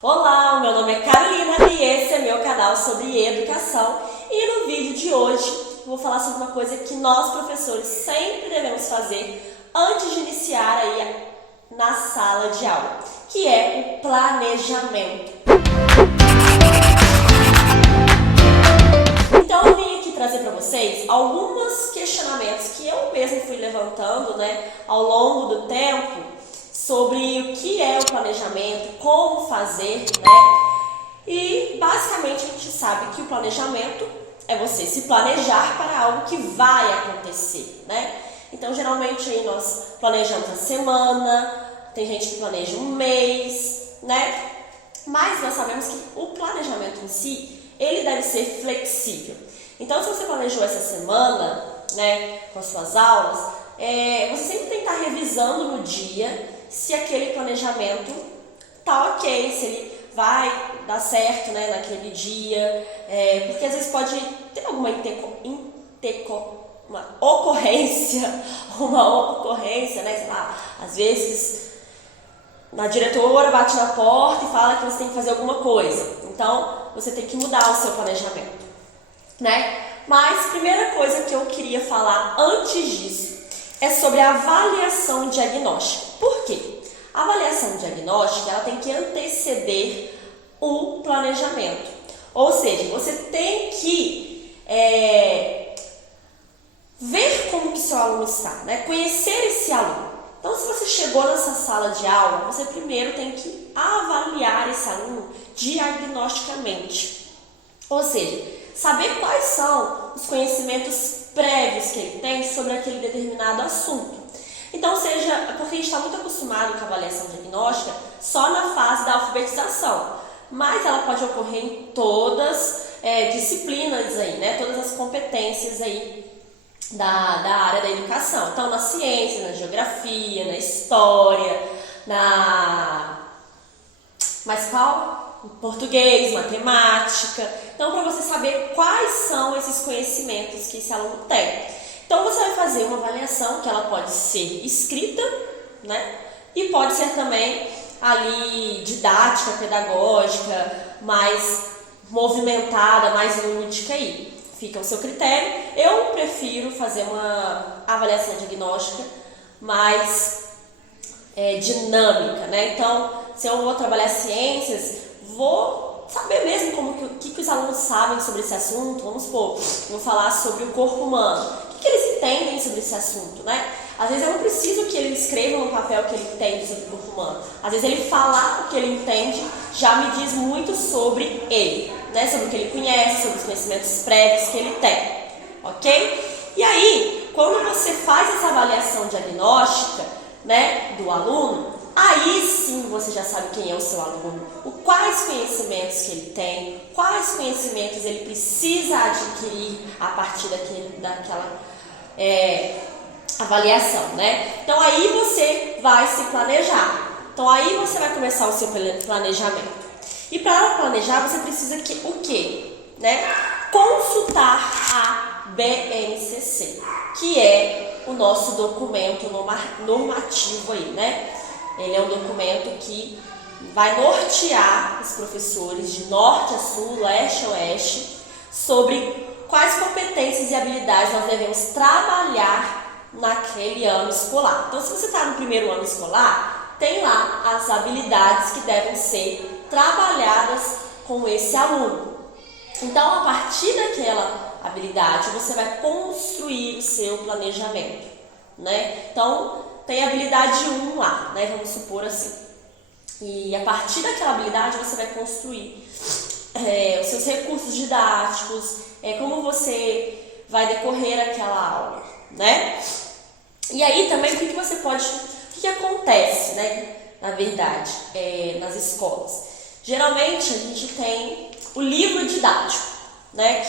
Olá, o meu nome é Carolina e esse é meu canal sobre educação. E no vídeo de hoje eu vou falar sobre uma coisa que nós professores sempre devemos fazer antes de iniciar aí na sala de aula, que é o planejamento. Então eu vim aqui trazer para vocês alguns questionamentos que eu mesmo fui levantando, ao longo do tempo, sobre o que é o planejamento, como fazer, E basicamente a gente sabe que o planejamento é você se planejar para algo que vai acontecer, Então geralmente aí nós planejamos a semana, tem gente que planeja um mês, Mas nós sabemos que o planejamento em si, ele deve ser flexível. Então se você planejou essa semana, com as suas aulas, você sempre tem que estar revisando no dia se aquele planejamento tá ok, se ele vai dar certo, naquele dia, porque às vezes pode ter alguma ocorrência, sei lá, às vezes a diretora bate na porta e fala que você tem que fazer alguma coisa, então você tem que mudar o seu planejamento, Mas a primeira coisa que eu queria falar antes disso é sobre a avaliação diagnóstica. Por quê? A avaliação diagnóstica ela tem que anteceder o planejamento. Ou seja, você tem que ver como que seu aluno está, Conhecer esse aluno. Então, se você chegou nessa sala de aula, você primeiro tem que avaliar esse aluno diagnosticamente. Ou seja, saber quais são os conhecimentos prévios que ele tem sobre aquele determinado assunto. Então, porque a gente está muito acostumado com a avaliação diagnóstica só na fase da alfabetização, mas ela pode ocorrer em todas disciplinas aí, todas as competências aí da área da educação. Então, na ciência, na geografia, na história, Mas qual? Português, matemática. Então, para você saber quais são esses conhecimentos que esse aluno tem. Então, você vai fazer uma avaliação que ela pode ser escrita, E pode ser também ali didática, pedagógica, mais movimentada, mais lúdica aí. Fica ao seu critério. Eu prefiro fazer uma avaliação diagnóstica mais dinâmica, Então, se eu vou trabalhar ciências, vou saber mesmo o que os alunos sabem sobre esse assunto. Vamos supor, vou falar sobre o corpo humano. O que eles entendem sobre esse assunto, Às vezes eu não preciso que ele escreva no papel o que ele entende sobre o corpo humano. Às vezes ele falar o que ele entende já me diz muito sobre ele, Sobre o que ele conhece, sobre os conhecimentos prévios que ele tem, ok? E aí, quando você faz essa avaliação diagnóstica, do aluno, aí sim você já sabe quem é o seu aluno, quais conhecimentos que ele tem, quais conhecimentos ele precisa adquirir a partir daquela avaliação, Então aí você vai se planejar. Então aí você vai começar o seu planejamento. E para planejar você precisa o quê? Consultar a BNCC, que é o nosso documento normativo aí, Ele é um documento que vai nortear os professores de norte a sul, leste a oeste, sobre quais competências e habilidades nós devemos trabalhar naquele ano escolar. Então, se você está no primeiro ano escolar, tem lá as habilidades que devem ser trabalhadas com esse aluno. Então, a partir daquela habilidade, você vai construir o seu planejamento, Então, tem a habilidade 1 lá, Vamos supor assim. E a partir daquela habilidade você vai construir os seus recursos didáticos, como você vai decorrer aquela aula, E aí também o que acontece, na verdade, nas escolas? Geralmente a gente tem o livro didático,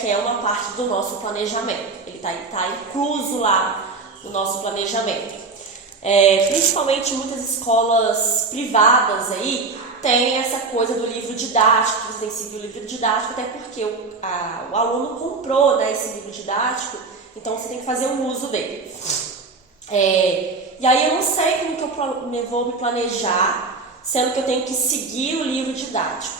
que é uma parte do nosso planejamento. Ele tá incluso lá no nosso planejamento. Principalmente muitas escolas privadas aí tem essa coisa do livro didático, que você tem que seguir o livro didático, até porque o aluno comprou esse livro didático, então você tem que fazer o uso dele. E aí eu não sei como que eu vou me planejar sendo que eu tenho que seguir o livro didático.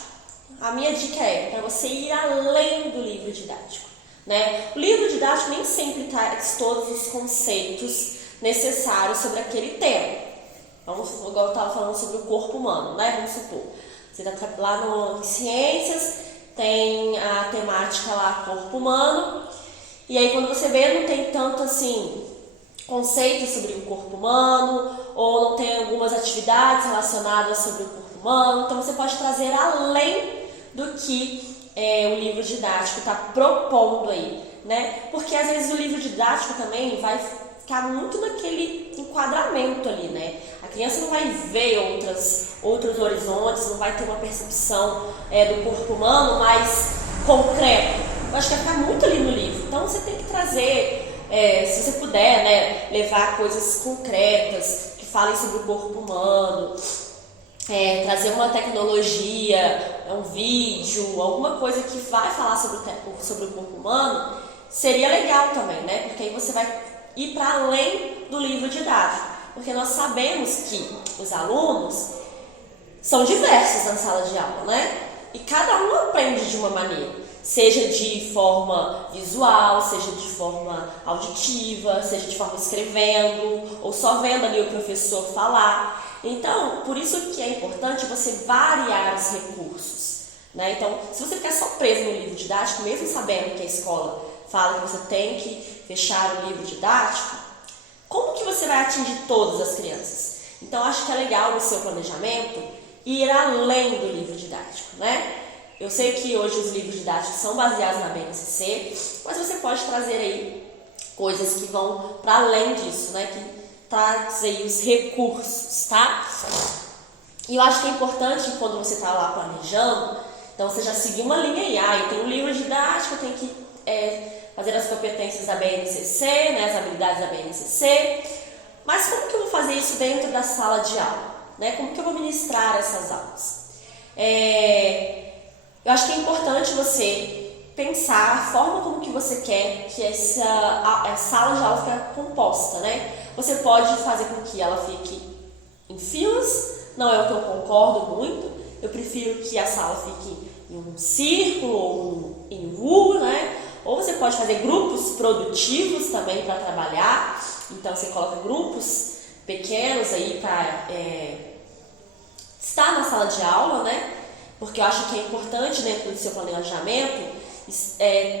A minha dica é para você ir além do livro didático, né? O livro didático nem sempre traz todos os conceitos necessários sobre aquele tema. Igual eu estava falando sobre o corpo humano, né? Vamos supor, você está lá em ciências, tem a temática lá corpo humano, e aí quando você vê não tem tanto assim conceitos sobre o corpo humano, ou não tem algumas atividades relacionadas sobre o corpo humano, então você pode trazer além do que o livro didático está propondo aí, né? Porque às vezes o livro didático também vai ficar muito naquele enquadramento ali, né? A criança não vai ver outros horizontes, não vai ter uma percepção do corpo humano mais concreto. Eu acho que vai ficar muito ali no livro. Então você tem que trazer, se você puder, né, levar coisas concretas que falem sobre o corpo humano. Trazer uma tecnologia, um vídeo, alguma coisa que vai falar sobre o corpo humano, seria legal também, né? Porque aí você vai ir para além do livro didático. Porque nós sabemos que os alunos são diversos na sala de aula, né? E cada um aprende de uma maneira, seja de forma visual, seja de forma auditiva, seja de forma escrevendo, ou só vendo ali o professor falar. Então, por isso que é importante você variar os recursos, né? Então, se você ficar só preso no livro didático, mesmo sabendo que a escola fala que você tem que fechar o livro didático, como que você vai atingir todas as crianças? Então, acho que é legal no seu planejamento ir além do livro didático, né? Eu sei que hoje os livros didáticos são baseados na BNCC, mas você pode trazer aí coisas que vão para além disso, né? Que traz aí os recursos, tá? E eu acho que é importante quando você está lá planejando, então você já seguir uma linha aí. Eu tenho um livro didático, eu tenho que fazer as competências da BNCC, né? As habilidades da BNCC. Mas como que eu vou fazer isso dentro da sala de aula, né? Como que eu vou ministrar essas aulas? Eu acho que é importante você pensar a forma como que você quer que a sala de aula fique composta, né? Você pode fazer com que ela fique em filas, não é o que eu concordo muito. Eu prefiro que a sala fique em um círculo ou em U, né? Ou você pode fazer grupos produtivos também para trabalhar. Então você coloca grupos pequenos aí para estar na sala de aula, né? Porque eu acho que é importante dentro do seu planejamento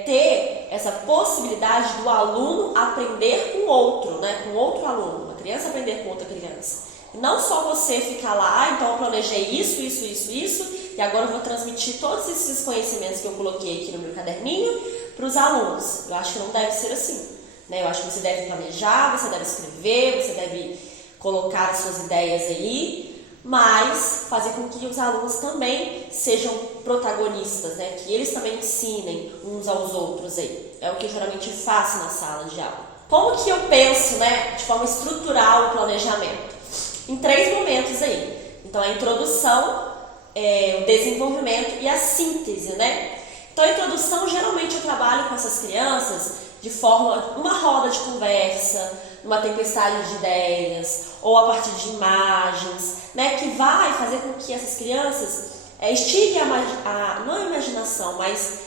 ter essa possibilidade do aluno aprender com outro, né? Com outro aluno, uma criança aprender com outra criança. E não só você ficar lá, então eu planejei isso, e agora eu vou transmitir todos esses conhecimentos que eu coloquei aqui no meu caderninho para os alunos. Eu acho que não deve ser assim, né? Eu acho que você deve planejar, você deve escrever, você deve colocar as suas ideias aí, mas fazer com que os alunos também sejam protagonistas, né? Que eles também ensinem uns aos outros aí. É o que eu geralmente faço na sala de aula. Como que eu penso, né, de forma estrutural o planejamento? Em 3 momentos aí. Então, a introdução, o desenvolvimento e a síntese, né? Então, a introdução, geralmente eu trabalho com essas crianças de forma, uma roda de conversa, uma tempestade de ideias, ou a partir de imagens, né, que vai fazer com que essas crianças estiguem não a imaginação, mas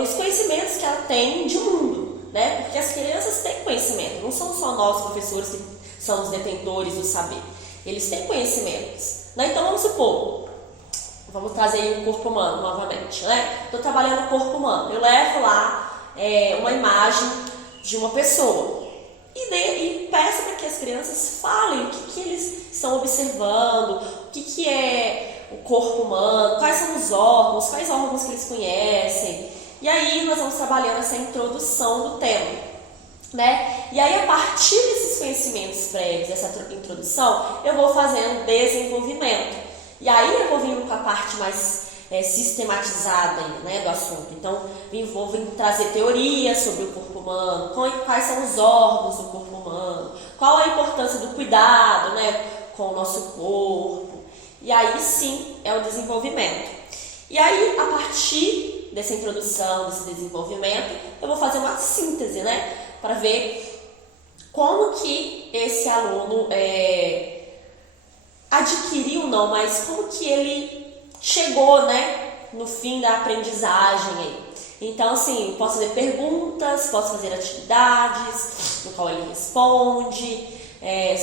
os conhecimentos que ela tem de mundo, né, porque as crianças têm conhecimento, não são só nós, professores, que somos detentores do saber, eles têm conhecimentos, né? Então vamos supor, vamos trazer aí o corpo humano novamente, né? Estou trabalhando o corpo humano, eu levo lá uma imagem de uma pessoa e peço para que as crianças falem o que eles estão observando, o que é o corpo humano, quais são os órgãos, quais órgãos que eles conhecem. E aí nós vamos trabalhando essa introdução do tema, né? E aí a partir desses conhecimentos prévios, dessa introdução, eu vou fazendo desenvolvimento. E aí eu vou vindo com a parte mais sistematizada aí, né, do assunto. Então, vou trazer teorias sobre o corpo humano, quais são os órgãos do corpo humano, qual a importância do cuidado, né, com o nosso corpo. E aí sim é o desenvolvimento. E aí, a partir dessa introdução, desse desenvolvimento, eu vou fazer uma síntese, né, para ver como que esse aluno adquiriu não, mas como que ele chegou, né, no fim da aprendizagem aí. Então, assim, posso fazer perguntas, posso fazer atividades, no qual ele responde,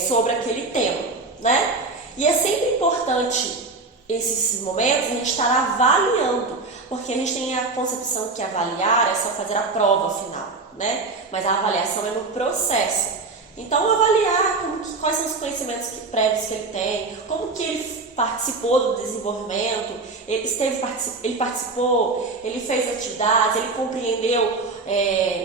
sobre aquele tema, né? E é sempre importante esses momentos a gente estar avaliando, porque a gente tem a concepção que avaliar é só fazer a prova final, né? Mas a avaliação é no processo. Então, avaliar quais são os conhecimentos prévios que ele tem, como que ele participou do desenvolvimento, ele participou, ele fez atividades, ele compreendeu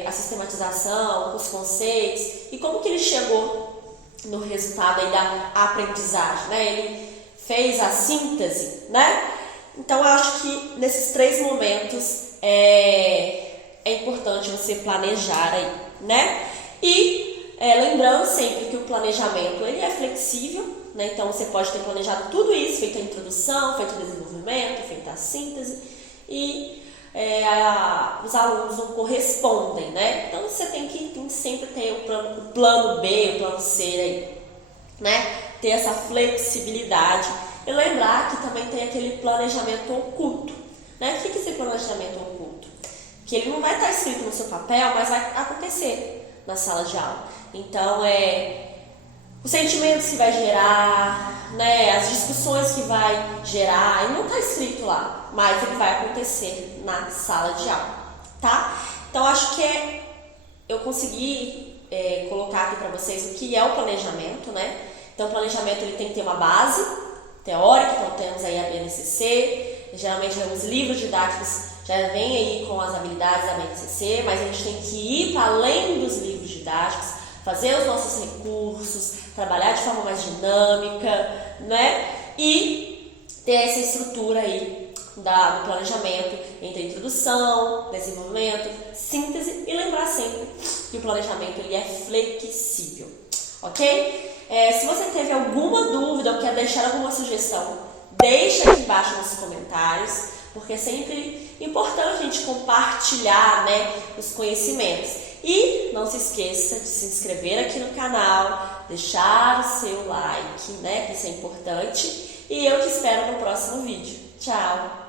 a sistematização, os conceitos, e como que ele chegou no resultado aí da aprendizagem, né? Ele fez a síntese, né? Então, eu acho que nesses 3 momentos é importante você planejar aí, né? E lembrando sempre que o planejamento ele é flexível, né? Então você pode ter planejado tudo isso, feito a introdução, feito o desenvolvimento, feito a síntese e os alunos não correspondem, né? Então você tem que sempre ter o plano B, o plano C aí, né? Ter essa flexibilidade e lembrar que também tem aquele planejamento oculto, né? O que é esse planejamento oculto? Que ele não vai estar escrito no seu papel, mas vai acontecer na sala de aula. Então, os sentimentos que vai gerar, né, as discussões que vai gerar, ele não está escrito lá, mas ele vai acontecer na sala de aula, tá? Então, acho que eu consegui colocar aqui para vocês o que é o planejamento, né? Então, o planejamento ele tem que ter uma base teórica, então temos aí a BNCC, geralmente os livros didáticos já vem aí com as habilidades da BNCC, mas a gente tem que ir para além dos livros didáticos, fazer os nossos recursos, trabalhar de forma mais dinâmica, né? E ter essa estrutura aí do planejamento entre introdução, desenvolvimento, síntese e lembrar sempre que o planejamento ele é flexível, ok? Se você teve alguma dúvida ou quer deixar alguma sugestão, deixa aqui embaixo nos comentários, porque é sempre importante a gente compartilhar, né, os conhecimentos. E não se esqueça de se inscrever aqui no canal, deixar o seu like, né, que isso é importante. E eu te espero no próximo vídeo. Tchau!